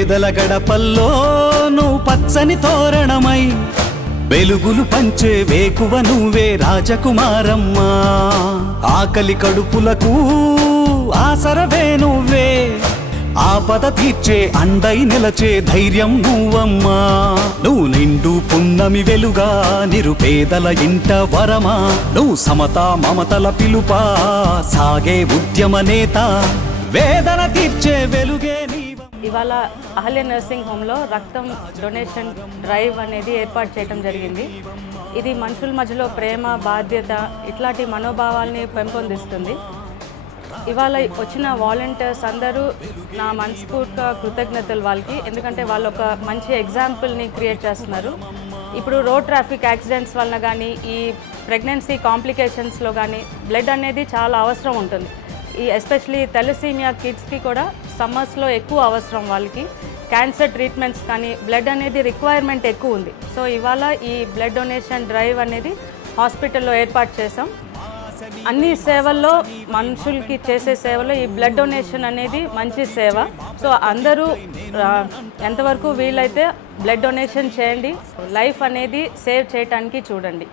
పేదల గడపల్లో నువ్వు పచ్చని తోరణమై వెలుగులు పంచే వేకువ నువ్వే రాజకుమారమ్మా ఆకలి కడుపులకు ఆసరవే నువ్వే ఆపద తీర్చే అండై నిలచే ధైర్యం నువ్వమ్మా నువ్వు నిండు పున్నమి వెలుగా నిరుపేదల ఇంట వరమా నువ్వు సమతా మమతల పిలుపా సాగే ఉద్యమ నేత వేదన తీర్చే వెలుగే ఇవాళ అహల్య నర్సింగ్ హోమ్లో రక్తం డొనేషన్ డ్రైవ్ అనేది ఏర్పాటు చేయడం జరిగింది. ఇది మనుషుల మధ్యలో ప్రేమ, బాధ్యత ఇట్లాంటి మనోభావాల్ని పెంపొందిస్తుంది. ఇవాళ వచ్చిన వాలంటీర్స్ అందరూ నా మనస్ఫూర్తిగా కృతజ్ఞతలు వాళ్ళకి. ఎందుకంటే వాళ్ళు ఒక మంచి ఎగ్జాంపుల్ని క్రియేట్ చేస్తున్నారు. ఇప్పుడు రోడ్ ట్రాఫిక్ యాక్సిడెంట్స్ వలన కానీ ఈ ప్రెగ్నెన్సీ కాంప్లికేషన్స్లో కానీ బ్లడ్ అనేది చాలా అవసరం ఉంటుంది. ఈ ఎస్పెషలీ థాలసీమియా కిడ్స్కి కూడా సమ్మర్స్లో ఎక్కువ అవసరం. వాళ్ళకి క్యాన్సర్ ట్రీట్మెంట్స్ కానీ బ్లడ్ అనేది రిక్వైర్మెంట్ ఎక్కువ ఉంది. సో ఇవాళ ఈ బ్లడ్ డొనేషన్ డ్రైవ్ అనేది హాస్పిటల్లో ఏర్పాటు చేసాం. అన్ని సేవల్లో మనుషులకి చేసే సేవలో ఈ బ్లడ్ డొనేషన్ అనేది మంచి సేవ. సో అందరూ ఎంతవరకు వీలైతే బ్లడ్ డొనేషన్ చేయండి. లైఫ్ అనేది సేవ్ చేయడానికి చూడండి.